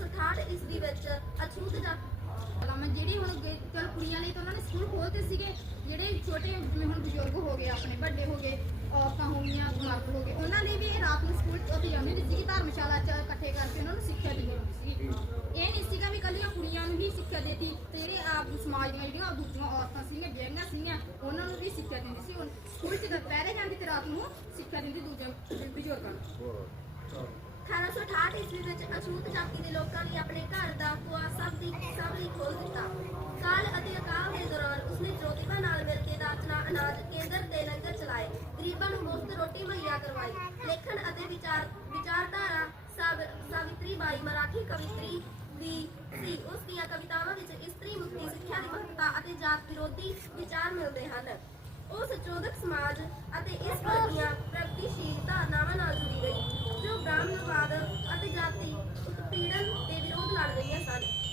1868 ਈਸਵੀ ਵਿੱਚ ਅਛੂਤ ਜਾ ਮੈਂ ਜਿਹੜੀ ਹੁਣ ਚੱਲ ਕੁੜੀਆਂ ਲਈ ਤਾਂ ਉਹਨਾਂ ਨੇ ਸਕੂਲ ਖੋਲ੍ਹਤੇ ਸੀਗੇ ਜਿਹੜੇ ਛੋਟੇ ਜਿਵੇਂ ਹੁਣ ਬਜ਼ੁਰਗ ਹੋ ਗਏ ਆਪਣੇ ਵੱਡੇ ਹੋ ਗਏ ਔਰਤਾਂ ਹੋ ਗਈਆਂ ਮਰਦ ਹੋ ਗਏ ਉਹਨਾਂ ਲਈ ਵੀ ਇਹ ਰਾਤ ਨੂੰ ਸਕੂਲ ਉੱਥੇ ਜਾਂਦੇ ਹੁੰਦੇ ਸੀਗੇ ਧਰਮਸ਼ਾਲਾ 'ਚ ਇਕੱਠੇ ਕਰਕੇ ਉਹਨਾਂ ਨੂੰ ਸਿੱਖਿਆ ਦਿੰਦੇ ਹੁੰਦੇ ਸੀਗੇ। ਇਹ ਨਹੀਂ ਸੀਗਾ ਵੀ ਕੱਲੀਆਂ ਕੁੜੀਆਂ ਨੂੰ ਹੀ ਸਿੱਖਿਆ ਦੇਤੀ ਤੇ ਜਿਹੜੇ ਆਪ ਸਮਾਜ ਦੀਆਂ ਜਿਹੜੀਆਂ ਦੂਜੀਆਂ ਔਰਤਾਂ ਸੀਗੀਆਂ ਜਿਹੜੀਆਂ ਸੀਗੀਆਂ ਉਹਨਾਂ ਨੂੰ ਵੀ ਸਿੱਖਿਆ ਦਿੰਦੀ ਸੀ। ਉਹ ਸਕੂਲ 'ਚ ਦੁਪਹਿਰੇ ਜਾਂਦੀ ਤੇ ਰਾਤ ਨੂੰ ਸਿੱਖਿਆ ਦਿੰਦੀ ਦੂਜੇ ਬਜ਼ੁਰਗਾਂ ਨੂੰ। 1868 ਈਸਵੀ ਵਿੱਚ ਅਛੂਤ ਜਾਤੀ ਦੇ ਲੋਕਾਂ ਨੇ ਆਪਣੇ ਘਰ ਦਾ ਕੁਆ ਸਭ ਦੀ ਸਭ ਲਈ ਖੋਲ ਦਿੱਤਾ। ਕਾਲ ਅਤੇ ਅਕਾਲ ਦੇ ਦੌਰਾਨ ਉਸਨੇ ਜੋਤੀਬਾ ਨਾਲ ਮਿਲ ਕੇ ਦਾਚਨਾ ਅਨਾਜ, ਕੇਂਦਰ ਤੇ ਲੰਗਰ ਚਲਾਏ। ਗਰੀਬਾਂ ਨੂੰ ਮੁਫਤ ਰੋਟੀ ਮੁਹੱਈਆ ਕਰਵਾਈ। ਲੇਖਣ ਅਤੇ ਵਿਚਾਰ ਵਿਚਾਰਧਾਰਾ ਸਾਵਿਤਰੀ ਬਾਈ ਮਰਾਠੀ ਕਵਿਤਰੀ ਵੀ ਸੀ। ਉਸ ਦੀਆਂ ਕਵਿਤਾਵਾਂ ਵਿੱਚ ਇਸਤਰੀ ਮੁਕਤੀ, ਸਿੱਖਿਆ ਦੀ ਮਹੱਤਤਾ ਅਤੇ ਜਾਤ ਵਿਰੋਧੀ ਵਿਚਾਰ ਮਿਲਦੇ ਹਨ। ਉਹ ਸਚੋਦਕ ਸਮਾਜ ਅਤੇ ਇਸ ਵਰਗੀਆਂ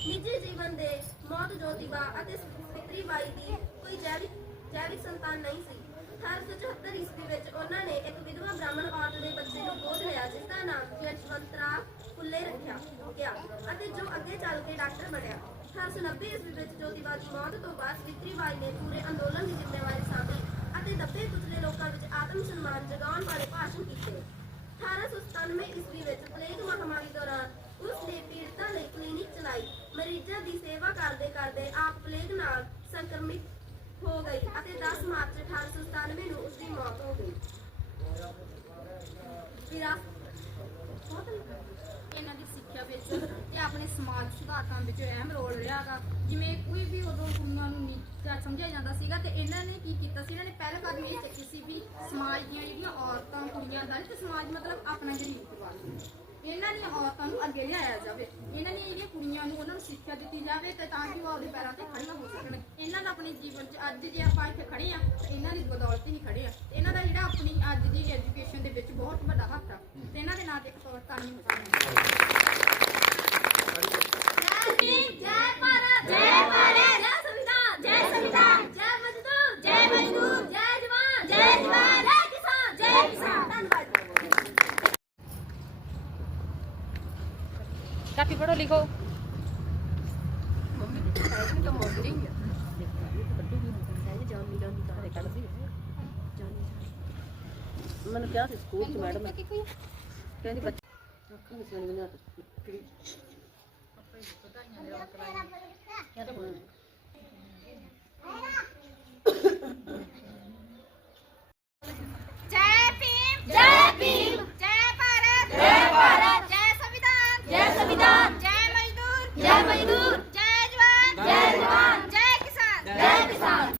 ਨਿੱਜੀ ਜੀਵਨ ਦੇ ਮੌਤ ਜੋਤੀਬਾ ਅਤੇ ਪਿਤਰੀ ਬਾਈ ਦੀ ਕੋਈ ਜੈਵਿਕ ਜੈਵਿਕ ਸੰਤਾਨ ਨਹੀਂ ਸੀ। 1874 ਈਸਵੀ ਵਿੱਚ ਉਹਨਾਂ ਨੇ ਇੱਕ ਵਿਧਵਾ ਬ੍ਰਾਹਮਣ ਔਰਤ ਦੇ ਬੱਚੇ ਨੂੰ ਗੋਦ ਲਿਆ, ਜਿਸ ਦਾ ਨਾਮ ਯਸ਼ਵੰਤਰਾਵ ਫੁੱਲੇ ਰੱਖਿਆ ਗਿਆ ਅਤੇ ਜੋ ਅੱਗੇ ਚੱਲ ਕੇ ਡਾਕਟਰ ਬਣਿਆ। 1890 ਈਸਵੀ ਵਿੱਚ ਜੋਤੀਬਾ ਦੀ ਮੌਤ ਤੋਂ ਬਾਅਦ ਪਿਤਰੀ ਬਾਈ ਨੇ ਪੂਰੇ ਅੰਦੋਲਨ ਦੀ ਜ਼ਿੰਮੇਵਾਰੀ ਸਾਂਭੀ ਅਤੇ ਦੱਬੇ ਕੁਚਲੇ ਲੋਕਾਂ ਵਿੱਚ ਆਤਮ ਸਨਮਾਨ ਜਗਾਉਣ ਬਾਰੇ ਭਾਸ਼ਣ ਕੀਤੇ। 1897 ਈਸਵੀ ਵਿੱਚ ਪਲੇਗ ਮਹਾਮਾਰੀ ਹੋ ਗਈ ਅਤੇ 10 ਮਾਰਚ 1897 ਨੂੰ ਉਸ ਦੀ ਮੌਤ ਹੋ ਗਈ। ਇਹਨਾਂ ਦੀ ਸਿੱਖਿਆ ਵਿੱਚ ਤੇ ਆਪਣੇ ਸਮਾਜ ਸੁਧਾਰਾਂ ਵਿੱਚ ਅਹਿਮ ਰੋਲ ਰਿਹਾਗਾ ਜਿਵੇਂ ਕੋਈ ਵੀ ਉਦੋਂ ਕੁੜੀਆਂ ਨੂੰ ਨੀਚਾ ਸਮਝਿਆ ਜਾਂਦਾ ਸੀਗਾ ਤੇ ਇਹਨਾਂ ਨੇ ਕੀ ਕੀਤਾ ਸੀ? ਇਹਨਾਂ ਨੇ ਪਹਿਲ ਕਦਮ ਇਹ ਚੱਕੀ ਸੀ ਵੀ ਸਮਾਜ ਦੀਆਂ ਜਿਹੜੀਆਂ ਔਰਤਾਂ ਕੁੜੀਆਂ ਦਲਿਤ ਸਮਾਜ ਮਤਲਬ ਆਪਣਾ ਜਿਹੜੀ ਵਿਵਾਦ ਇਹਨਾਂ ਦੀਆਂ ਔਰਤਾਂ ਨੂੰ ਅੱਗੇ ਲਿਆਇਆ ਜਾਵੇ। ਇਹਨਾਂ ਦੀਆਂ ਜਿਹੜੀਆਂ ਕੁੜੀਆਂ ਨੂੰ ਉਹਨਾਂ ਨੂੰ ਸਿੱਖਿਆ ਦਿੱਤੀ ਜਾਵੇ ਤੇ ਤਾਂ ਕਿ ਉਹ ਆਪਣੇ ਪੈਰਾਂ ਤੇ ਖੜੀਆਂ ਹੋ ਸਕਣ। ਇਹਨਾਂ ਦਾ ਆਪਣੇ ਜੀਵਨ 'ਚ ਅੱਜ ਜੇ ਆਪਾਂ ਇੱਥੇ ਖੜੇ ਆ ਤਾਂ ਇਹਨਾਂ ਦੀ ਬਦੌਲਤ ਹੀ ਖੜੇ ਆ ਇਹਨਾਂ ਦਾ ਜਿਹੜਾ ਆਪਣੀ ਅੱਜ ਦੀ ਐਜੂਕੇਸ਼ਨ ਦੇ ਵਿੱਚ ਬਹੁਤ ਵੱਡਾ ਹੱਥ ਆ। ਤੇ ਇਹਨਾਂ ਦੇ ਨਾਂ ਤੇ ਇੱਕ ਔਰਤਾਂ ਨਹੀਂ ਹੋ ਸਕਦੀ ਜੈ ਭਾਰਤ ਜੈ ਭਾਰਤ ਜੈ ਸੰਵਿਧਾਨ ਜੈ ਸੰਵਿਧਾਨ ਜੈ ਮਜ਼ਦੂਰ ਜੈ ਮਜ਼ਦੂਰ ਜੈ ਜਵਾਨ ਜੈ ਜਵਾਨ ਜੈ ਕਿਸਾਨ ਜੈ ਕਿਸਾਨ ਧੰਨਵਾਦ ਕਾਪੀ ਪੜੋ ਲਿਖੋ। ਮੈਨੂੰ ਕਿਹਾ ਸੀ ਸਕੂਲ ਚ ਮੈਡਮ ਕਹਿੰਦੀ ਬੱਚੇ ਅੱਖਾਂ ਵਿੱਚ ਨਹੀਂ ਨਾ